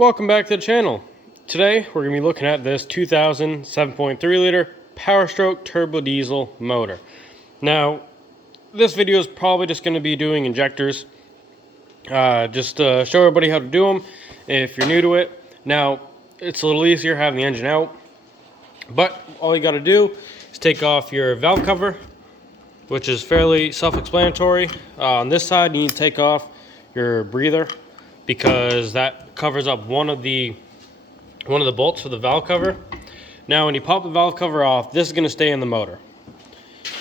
Welcome back to the channel. Today we're going to be looking at this 2000 7.3 liter Powerstroke turbo diesel motor. Now this video is probably just going to be doing injectors, just to show everybody how to do them if you're new to it. Now it's a little easier having the engine out, but all you got to do is take off your valve cover, which is fairly self-explanatory. On this side you need to take off your breather, because that covers up one of the bolts for the valve cover. Now when you pop the valve cover off, this is going to stay in the motor.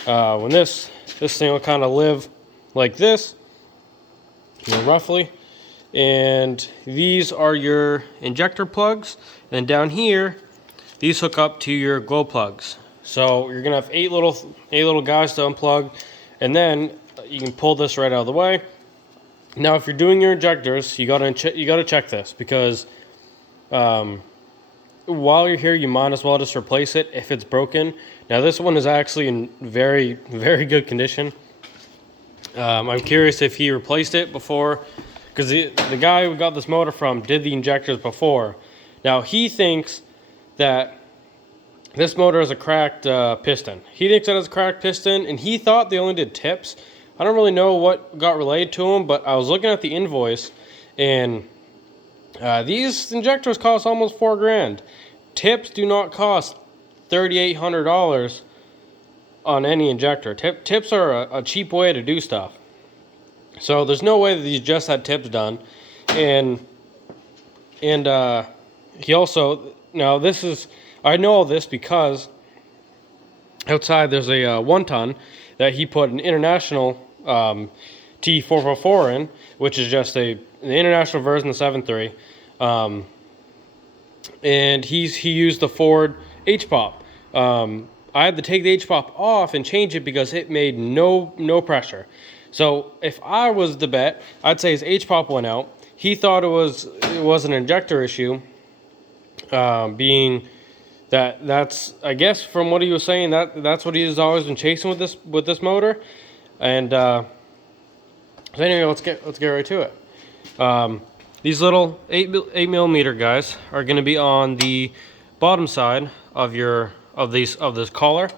When this thing will kind of live like this, roughly. And these are your injector plugs, and down here these hook up to your glow plugs. So you're gonna have eight little guys to unplug, and then you can pull this right out of the way. Now if you're doing your injectors, you gotta check this, because while you're here you might as well just replace it if it's broken. Now this one is actually in very, very good condition. I'm curious if he replaced it before, because the guy we got this motor from did the injectors before. Now he thinks that this motor has a cracked piston. He thinks that it's a cracked piston, and he thought they only did tips. I don't really know what got relayed to him, but I was looking at the invoice, and these injectors cost almost $4 grand. Tips do not cost $3,800 on any injector. Tips are a cheap way to do stuff. So there's no way that he just had tips done. And he also, now this is, I know all this because outside there's a 1 ton that he put an international T444 in, which is just the international version of 7.3. And he used the Ford H-pop. I had to take the H-pop off and change it because it made no pressure. So if I was to bet, I'd say his H-pop went out. He thought it was an injector issue, being that's, I guess from what he was saying, that's what he's always been chasing with this motor. And so anyway, let's get right to it. These little 8mm guys are going to be on the bottom side of this collar,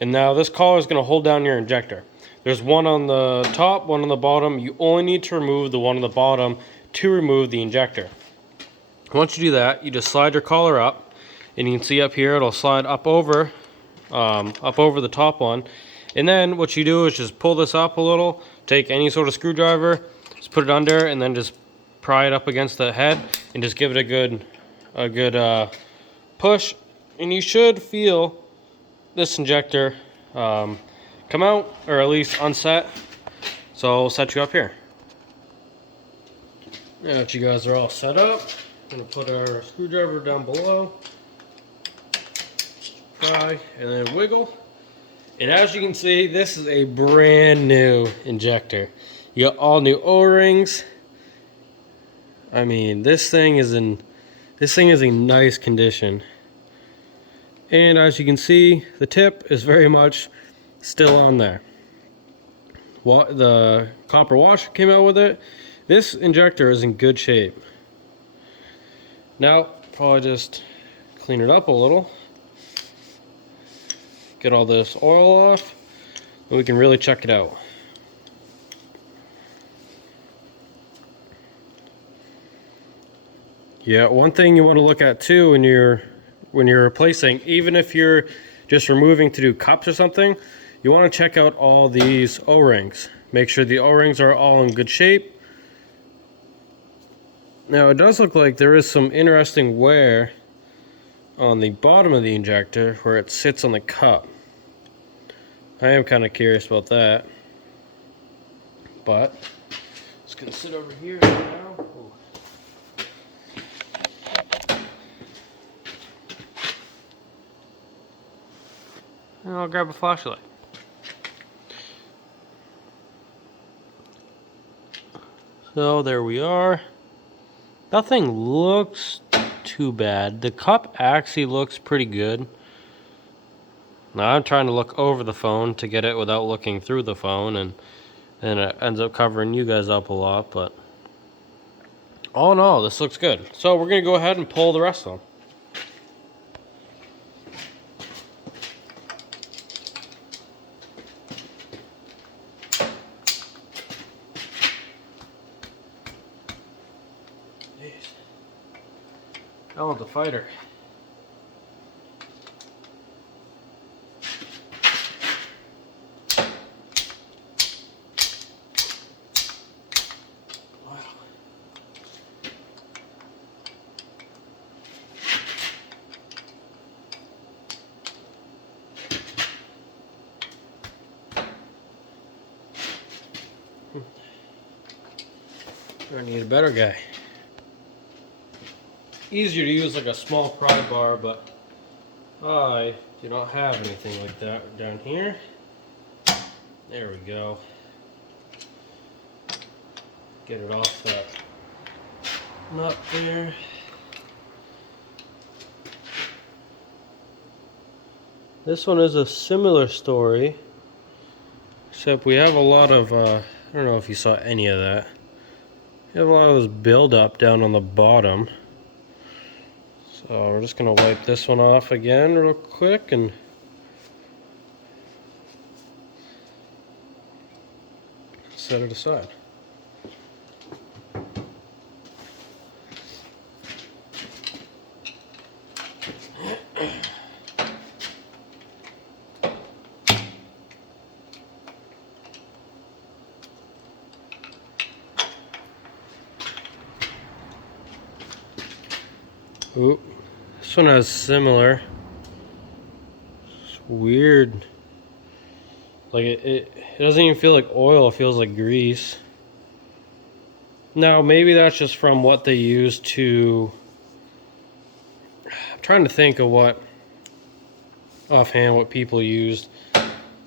and now this collar is going to hold down your injector. There's one on the top, one on the bottom. You only need to remove the one on the bottom to remove the injector. Once you do that, you just slide your collar up, and you can see up here it'll slide up over the top one. And then what you do is just pull this up a little, take any sort of screwdriver, just put it under, and then just pry it up against the head and just give it a good push, and you should feel this injector come out, or at least unset. So I'll set you up here. Now that you guys are all set up, I'm going to put our screwdriver down below, pry, and then wiggle. And as you can see, this is a brand new injector. You got all new O-rings. I mean, this thing is in nice condition. And as you can see, the tip is very much still on there. The copper washer came out with it. This injector is in good shape. Now, probably just clean it up a little. Get all this oil off, and we can really check it out. Yeah, one thing you want to look at too when you're replacing, even if you're just removing to do cups or something, you want to check out all these O-rings. Make sure the O-rings are all in good shape. Now it does look like there is some interesting wear on the bottom of the injector where it sits on the cup. I am kind of curious about that, but just gonna sit over here now. Ooh. And I'll grab a flashlight. So there we are. Nothing looks too bad. The cup actually looks pretty good. Now I'm trying to look over the phone to get it without looking through the phone, and it ends up covering you guys up a lot, but all in all, this looks good. So we're going to go ahead and pull the rest of them. I want the fighter. Wow. I need a better guy. Easier to use like a small pry bar, but I do not have anything like that down here. There we go. Get it off that nut there. This one is a similar story, except we have a lot of, I don't know if you saw any of that. We have a lot of this buildup down on the bottom. So we're just going to wipe this one off again real quick and set it aside. Ooh, this one has similar. It's weird. Like it doesn't even feel like oil, it feels like grease. Now maybe that's just from what they use to, I'm trying to think of what offhand what people used.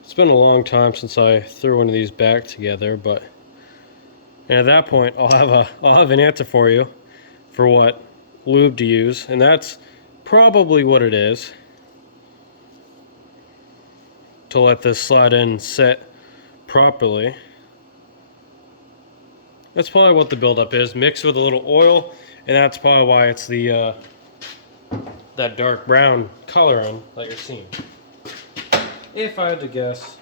It's been a long time since I threw one of these back together, but and at that point I'll have an answer for you for what lube to use, and that's probably what it is, to let this slide in and sit properly. That's probably what the buildup is, mixed with a little oil, and that's probably why it's the that dark brown color on that you're seeing. If I had to guess,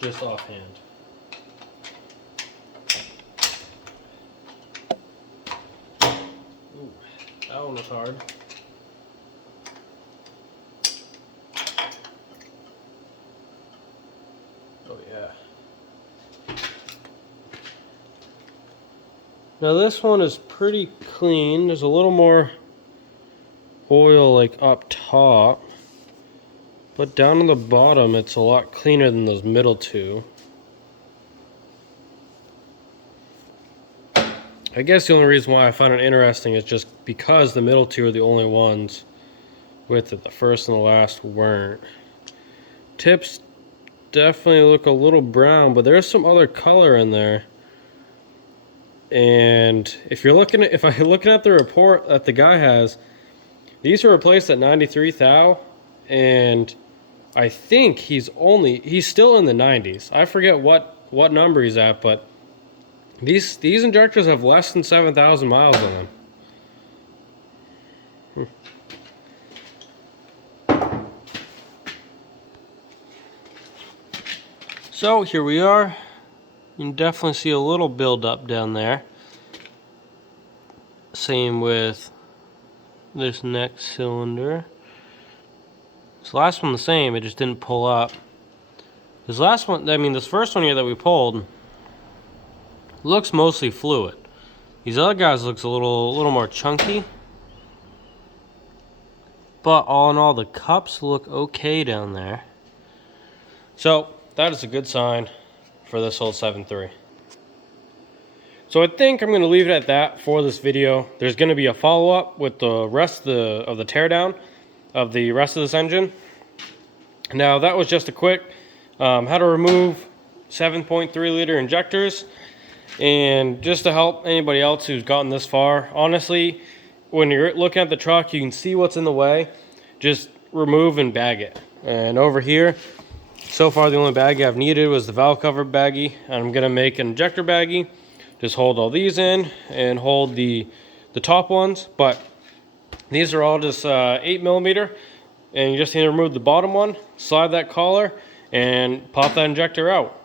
just offhand. Ooh, that one was hard. Oh yeah. Now this one is pretty clean. There's a little more oil like up top, but down on the bottom it's a lot cleaner than those middle two. I guess the only reason why I find it interesting is just because the middle two are the only ones with it. The first and the last weren't. Tips definitely look a little brown, but there's some other color in there. And if I'm looking at the report that the guy has, these were replaced at 93 thou, and I think he's still in the 90s. I forget what number he's at, but these injectors have less than 7,000 miles on them. So here we are. You can definitely see a little buildup down there. Same with this next cylinder. This last one the same, it just didn't pull up. This last one, this first one here that we pulled looks mostly fluid. These other guys looks a little more chunky. But all in all, the cups look okay down there. So that is a good sign for this old 7.3. So I think I'm going to leave it at that for this video. There's going to be a follow-up with the rest of the teardown of the rest of this engine. Now that was just a quick how to remove 7.3 liter injectors, and just to help anybody else who's gotten this far. Honestly, when you're looking at the truck, you can see what's in the way. Just remove and bag it. And over here, so far the only baggie I've needed was the valve cover baggie. I'm going to make an injector baggie. just hold all these in and hold the top ones. But these are all just 8mm, and you just need to remove the bottom one, slide that collar, and pop that injector out.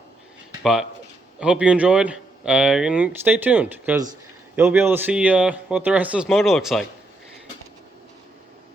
But I hope you enjoyed, and stay tuned because you'll be able to see what the rest of this motor looks like.